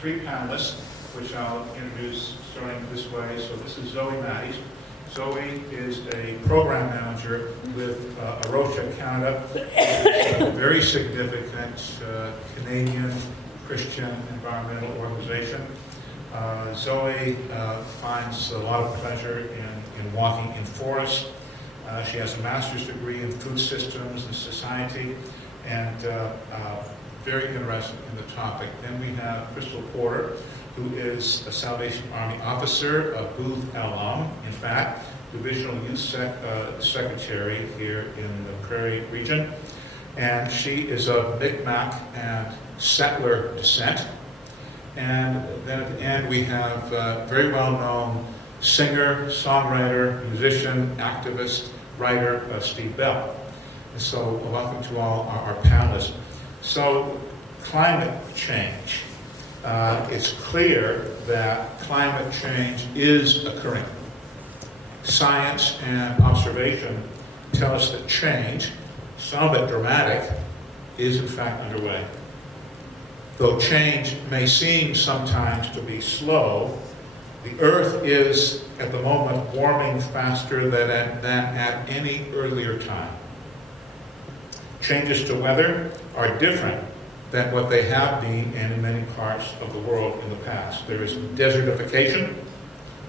three panelists, which I'll introduce starting this way. So this is Zoe Matties. Zoe is a program manager with Roche Canada, a very significant Canadian Christian environmental organization. Zoe finds a lot of pleasure in walking in forests. She has a master's degree in food systems and society, and very interested in the topic. Then we have Crystal Porter, who is a Salvation Army officer, a Booth alum, in fact, Divisional Youth Secretary here in the Prairie region. And she is of Mi'kmaq and settler descent. And then at the end we have very well-known singer, songwriter, musician, activist, writer, Steve Bell. And so welcome to all our panelists. So climate change. It's clear that climate change is occurring. Science and observation tell us that change, some of it dramatic, is in fact underway. Though change may seem sometimes to be slow, the Earth is at the moment warming faster than at any earlier time. Changes to weather are different than what they have been in many parts of the world in the past. There is desertification,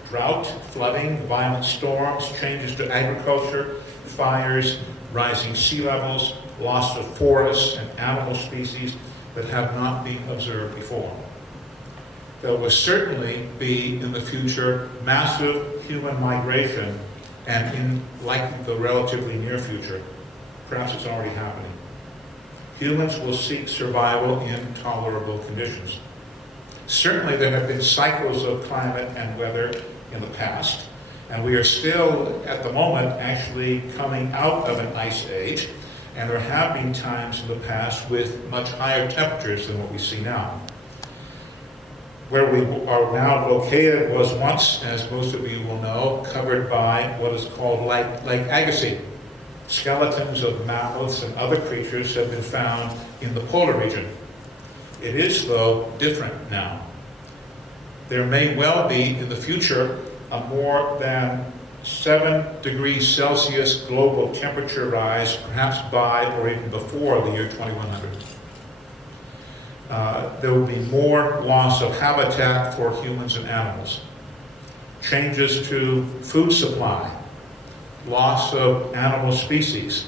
drought, flooding, violent storms, changes to agriculture, fires, rising sea levels, loss of forests and animal species that have not been observed before. There will certainly be in the future massive human migration, and in like the relatively near future, perhaps it's already happening. Humans will seek survival in tolerable conditions. Certainly there have been cycles of climate and weather in the past, and we are still, at the moment, actually coming out of an ice age, and there have been times in the past with much higher temperatures than what we see now. Where we are now located was once, as most of you will know, covered by what is called Lake Agassiz. Skeletons of mammoths and other creatures have been found in the polar region. It is, though, different now. There may well be, in the future, a more than 7 degrees Celsius global temperature rise, perhaps by or even before the year 2100. There will be more loss of habitat for humans and animals, changes to food supply, loss of animal species,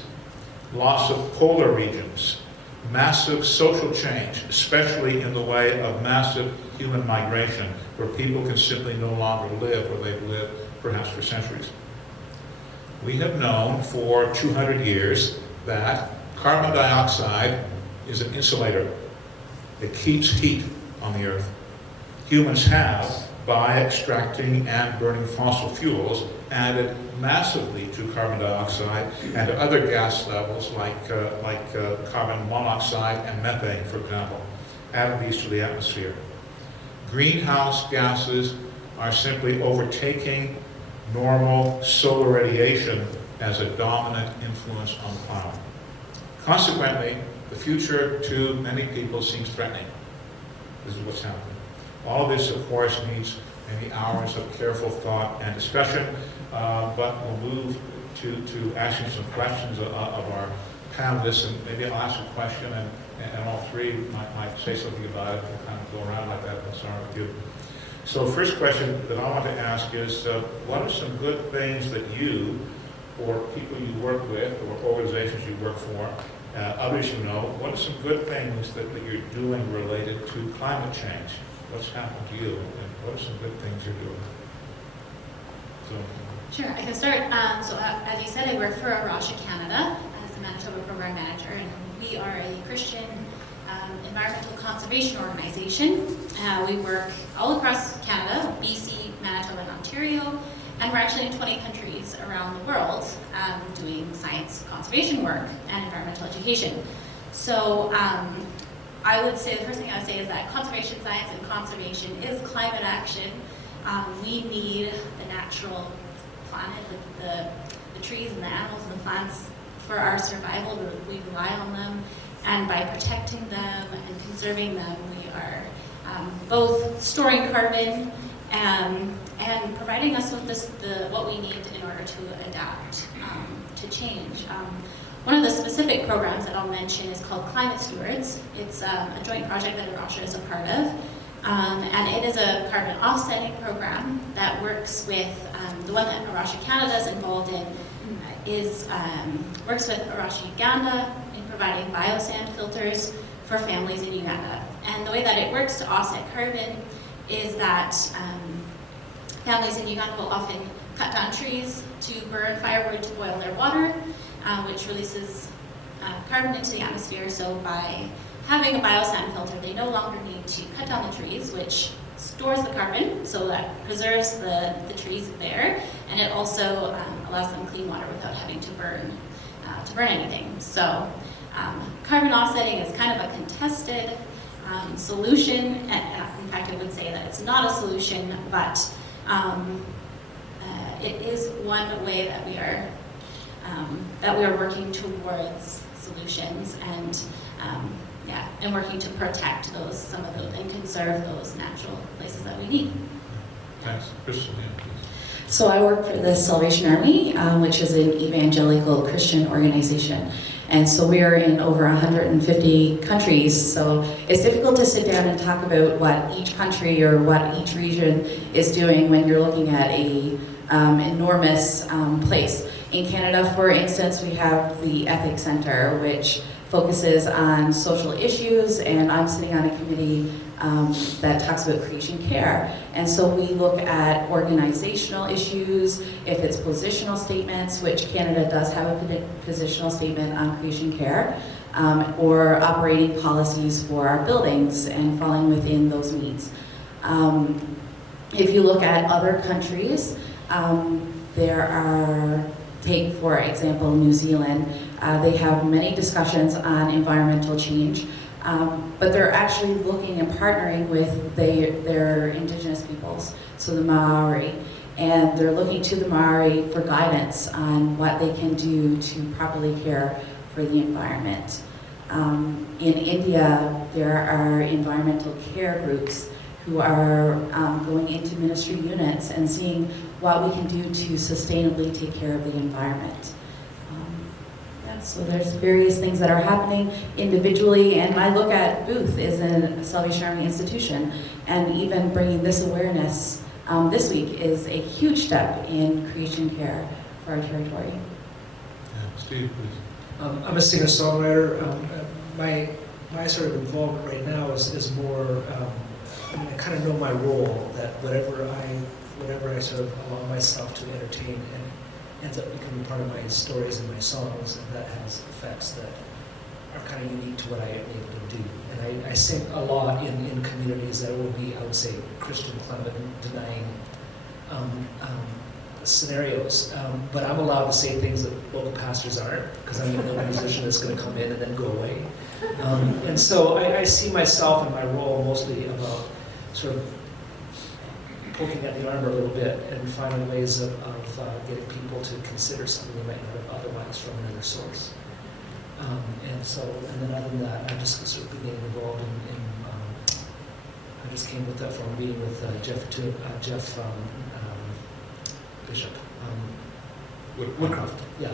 loss of polar regions, massive social change, especially in the way of massive human migration, where people can simply no longer live where they've lived perhaps for centuries. We have known for 200 years that carbon dioxide is an insulator. It keeps heat on the earth. Humans have, by extracting and burning fossil fuels, added massively to carbon dioxide and to other gas levels like carbon monoxide and methane, for example, added these to the atmosphere. Greenhouse gases are simply overtaking normal solar radiation as a dominant influence on the planet. Consequently, the future to many people seems threatening. This is what's happening. All this, of course, needs many hours of careful thought and discussion, but we'll move to asking some questions of our panelists, and maybe I'll ask a question, and all three might say something about it. We'll kind of go around like that, if I'll start with you. So first question that I want to ask is, what are some good things that you, or people you work with, or organizations you work for, others you know, what are some good things that you're doing related to climate change? What's happened to you, and what are some good things you're doing? So. Sure, I can start. As you said, I work for Roche Canada as the Manitoba Program Manager, and we are a Christian environmental conservation organization. We work all across Canada, BC, Manitoba, and Ontario, and we're actually in 20 countries around the world doing science conservation work and environmental education. So I would say, the first thing I would say is that conservation science and conservation is climate action. We need the natural planet, the trees and the animals and the plants for our survival. We rely on them, and by protecting them and conserving them, we are both storing carbon and providing us with what we need in order to adapt to change. One of the specific programs that I'll mention is called Climate Stewards. It's a joint project that Roche is a part of, and it is a carbon offsetting program that works with, the one that Roche Canada is involved in, works with Roche Uganda in providing biosand filters for families in Uganda. And the way that it works to offset carbon is that families in Uganda will often cut down trees to burn firewood to boil their water, which releases carbon into the atmosphere. So by having a biosand filter, they no longer need to cut down the trees, which stores the carbon, so that preserves the trees there, and it also allows them clean water without having to burn anything. So carbon offsetting is kind of a contested solution. In fact, I would say that it's not a solution, but it is one way that we are working towards solutions and working to protect some of those and conserve those natural places that we need. Thanks. Crystal, yeah, please. So I work for the Salvation Army, which is an evangelical Christian organization. And so we are in over 150 countries. So it's difficult to sit down and talk about what each country or what each region is doing when you're looking at a enormous place. In Canada, for instance, we have the Ethics Center, which focuses on social issues, and I'm sitting on a committee that talks about creation care. And so we look at organizational issues, if it's positional statements, which Canada does have a positional statement on creation care, or operating policies for our buildings and falling within those needs. If you look at other countries, there are, take for example New Zealand, they have many discussions on environmental change, but they're actually looking and partnering with their indigenous peoples, so the Maori, and they're looking to the Maori for guidance on what they can do to properly care for the environment. In India, there are environmental care groups who are going into ministry units and seeing what we can do to sustainably take care of the environment. So there's various things that are happening individually, and I look at Booth as a Salvation Army institution, and even bringing this awareness this week is a huge step in creation care for our territory. Yeah, Steve, please. I'm a singer-songwriter. My sort of involvement right now is more, I kind of know my role, that whatever I sort of allow myself to entertain and ends up becoming part of my stories and my songs, and that has effects that are kind of unique to what I am able to do. And I sing a lot in communities that will be, I would say, Christian climate denying scenarios, but I'm allowed to say things that local pastors aren't, because I'm the only musician that's going to come in and then go away. And so I see myself and my role mostly about sort of poking at the armor a little bit and finding ways of getting people to consider something they might not have otherwise from another source. And then other than that, I just sort of getting involved in I just came with that from a meeting with Jeff Bishop Woodcroft. yeah,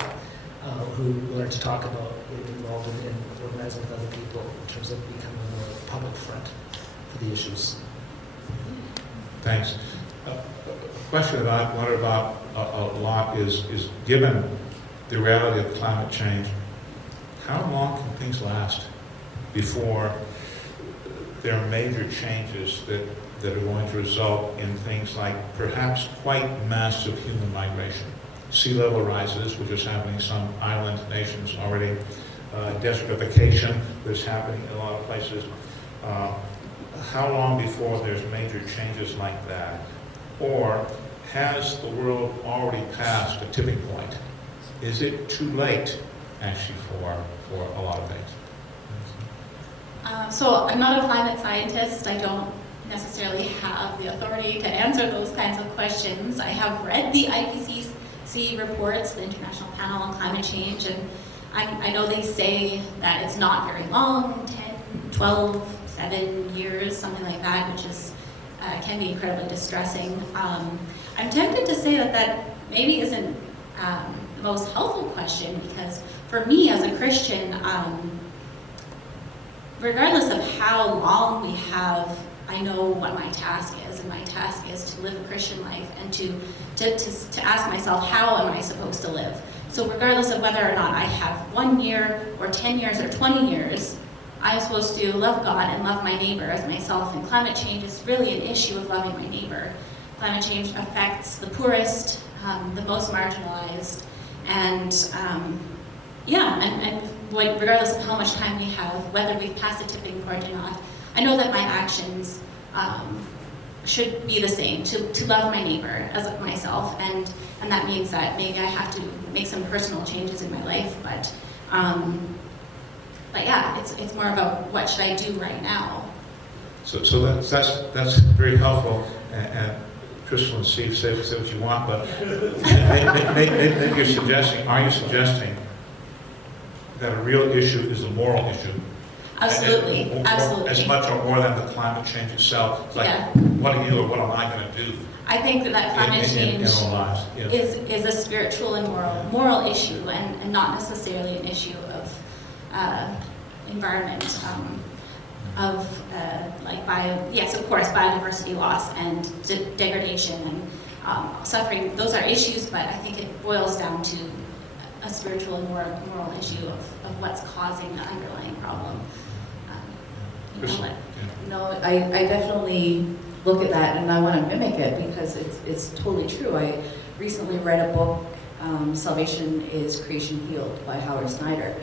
who learned to talk about getting involved in organizing with other people in terms of becoming a more public front for the issues. Thanks. A question that I wondered about a lot is given the reality of climate change, how long can things last before there are major changes that are going to result in things like perhaps quite massive human migration? Sea level rises, which is happening in some island nations already, desertification that's happening in a lot of places. How long before there's major changes like that? Or has the world already passed a tipping point? Is it too late, actually, for a lot of things? So I'm not a climate scientist. I don't necessarily have the authority to answer those kinds of questions. I have read the IPCC reports, the International Panel on Climate Change, and I know they say that it's not very long, 10, 12, 7 years, something like that, which is can be incredibly distressing. I'm tempted to say that maybe isn't the most helpful question, because for me as a Christian, regardless of how long we have, I know what my task is, and my task is to live a Christian life and to ask myself, how am I supposed to live? So regardless of whether or not I have 1 year or 10 years or 20 years, I'm supposed to love God and love my neighbor as myself, and climate change is really an issue of loving my neighbor. Climate change affects the poorest, the most marginalized, and regardless of how much time we have, whether we've passed the tipping point or not, I know that my actions should be the same, to love my neighbor as myself, and that means that maybe I have to make some personal changes in my life, but yeah, it's more about what should I do right now. So that's very helpful, and Crystal and Steve, say what you want, but maybe you're suggesting, are you suggesting that a real issue is a moral issue? Absolutely, absolutely. As much or more than the climate change itself. It's like, what are you or what am I going to do? I think that climate change in our lives, is a spiritual and moral issue, and not necessarily an issue of environment, of of course, biodiversity loss and degradation and suffering. Those are issues, but I think it boils down to a spiritual and moral issue of what's causing the underlying problem. I definitely look at that and I want to mimic it, because it's totally true. I recently read a book, Salvation is Creation Healed by Howard Snyder,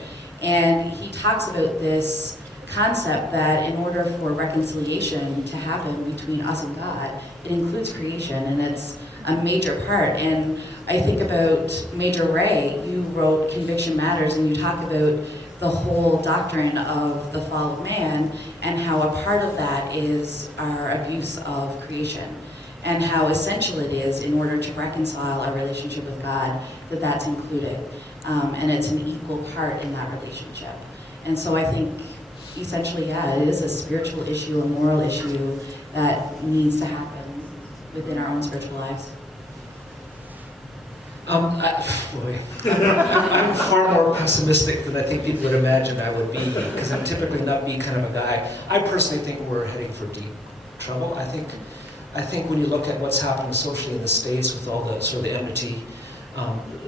and he talks about this concept that in order for reconciliation to happen between us and God, it includes creation, and it's a major part. And I think about Major Ray, you wrote Conviction Matters, and you talk about the whole doctrine of the fall of man, and how a part of that is our abuse of creation, and how essential it is in order to reconcile our relationship with God, that's included. And it's an equal part in that relationship. And so I think essentially, it is a spiritual issue, a moral issue that needs to happen within our own spiritual lives. I'm far more pessimistic than I think people would imagine I would be, because I'm typically not be kind of a guy. I personally think we're heading for deep trouble. I think when you look at what's happening socially in the States with all the sort of the enmity,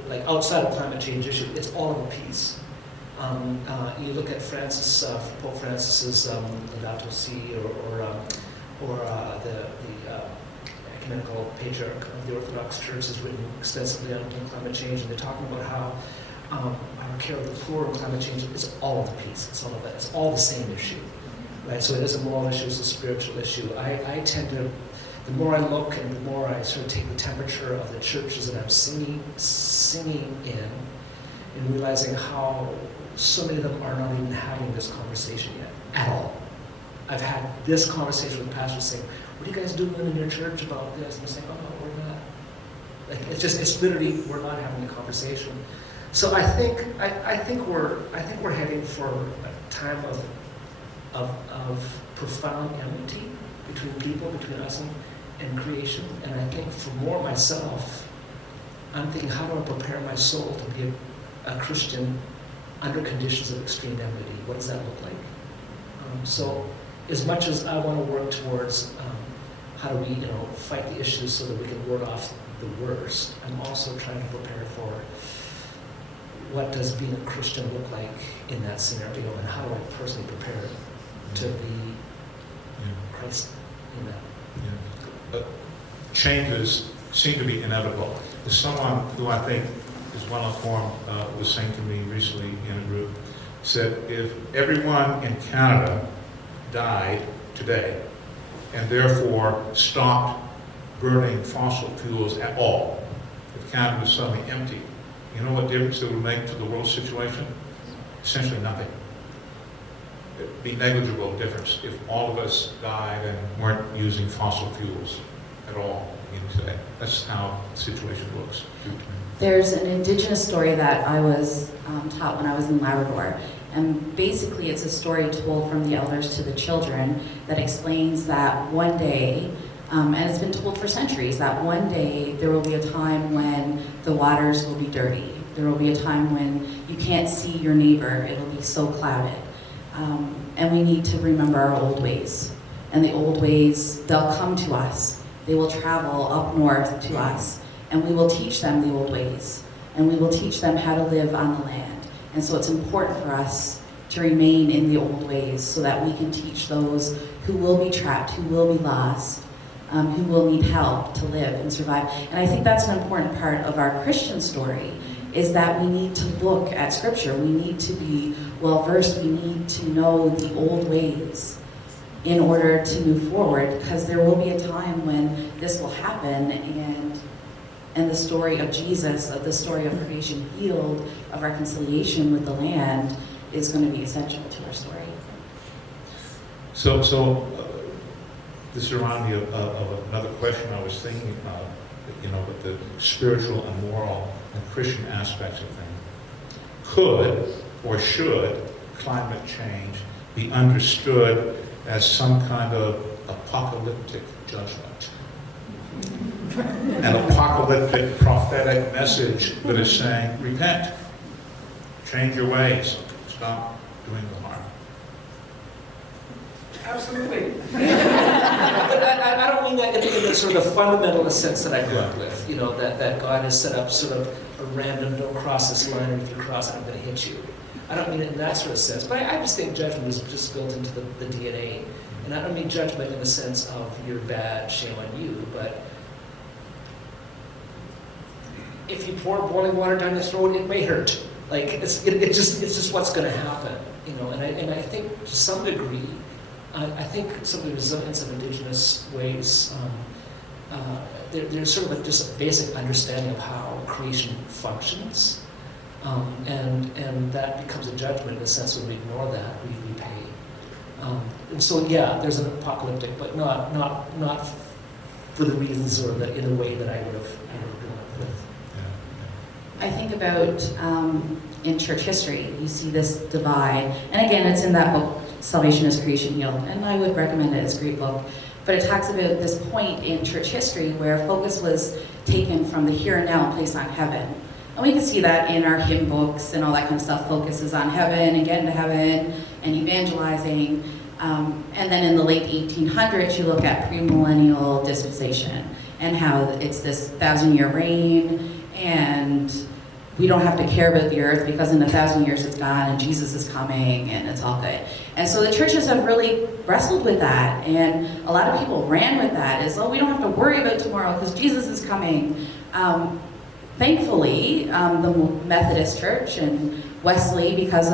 like outside of climate change issue, it's all of a piece. You look at Pope Francis's Laudato Si, or the ecumenical patriarch of the Orthodox Church has written extensively on climate change, and they're talking about how our care of the poor and climate change is all of the piece. It's all of that. It's all the same issue, right? So it is a moral issue. It's a spiritual issue. I tend to, the more I look and the more I sort of take the temperature of the churches that I'm singing in, and realizing how so many of them are not even having this conversation yet, at all. I've had this conversation with pastors saying, what are you guys doing in your church about this? And they're saying, oh, no, we're not. Like, it's literally, we're not having a conversation. So I think we're heading for a time of profound enmity between people, between us and creation. And I think for more myself, I'm thinking, how do I prepare my soul to be a Christian under conditions of extreme enmity? What does that look like? So as much as I want to work towards how do we, fight the issues so that we can ward off the worst, I'm also trying to prepare for what does being a Christian look like in that scenario, and how do I personally prepare to be Christ in that. But changes seem to be inevitable. There's someone who I think is well informed was saying to me recently in a group, said if everyone in Canada died today and therefore stopped burning fossil fuels at all, if Canada was suddenly empty, you know what difference it would make to the world situation? Essentially nothing. It'd be negligible difference if all of us died and weren't using fossil fuels at all today. That's how the situation looks. There's an Indigenous story that I was taught when I was in Labrador, And basically, it's a story told from the elders to the children that explains that one day, and it's been told for centuries, that one day there will be a time when the waters will be dirty. There will be a time when you can't see your neighbor. It'll be so clouded. And we need to remember our old ways. And the old ways, they'll come to us. They will travel up north to us. And we will teach them the old ways. And we will teach them how to live on the land. And so it's important for us to remain in the old ways so that we can teach those who will be trapped, who will be lost, who will need help to live and survive. And I think that's an important part of our Christian story, is that we need to look at Scripture. We need to be well-versed. We need to know the old ways in order to move forward, because there will be a time when this will happen, and the story of Jesus, of the story of creation healed, of reconciliation with the land, is going to be essential to our story. So this reminded me of another question I was thinking about, with the spiritual and moral and Christian aspects of things. Could or should climate change be understood as some kind of apocalyptic judgment? An apocalyptic prophetic message that is saying, repent, change your ways, stop doing the harm. Absolutely. But I don't mean that in the sort of fundamentalist sense that I grew up with, that God has set up sort of a random, don't cross this line, and if you cross it, I'm going to hit you. I don't mean it in that sort of sense, but I just think judgment is just built into the DNA. And I don't mean judgment in the sense of you're bad, shame on you, but if you pour boiling water down your throat, it may hurt. Like, it's just what's going to happen, And I think to some degree, I think some of the resilience of Indigenous ways, there's sort of just a basic understanding of how creation functions, and that becomes a judgment in the sense when we ignore that, we pay. And so, yeah, there's an apocalyptic, but not for the reasons or in a way that I would have grown up with. I think about in church history, you see this divide, and again, it's in that book, Salvation is Creation Healed, and I would recommend it. It's a great book. But it talks about this point in church history where focus was taken from the here and now and placed on heaven. And we can see that in our hymn books and all that kind of stuff. Focus is on heaven and getting to heaven and evangelizing. And then in the late 1800s, you look at premillennial dispensation and how it's this 1,000-year reign, and we don't have to care about the earth because in 1,000 years it's gone and Jesus is coming and it's all good. And so the churches have really wrestled with that, and a lot of people ran with that as, we don't have to worry about tomorrow because Jesus is coming. Thankfully, the Methodist Church and Wesley, because of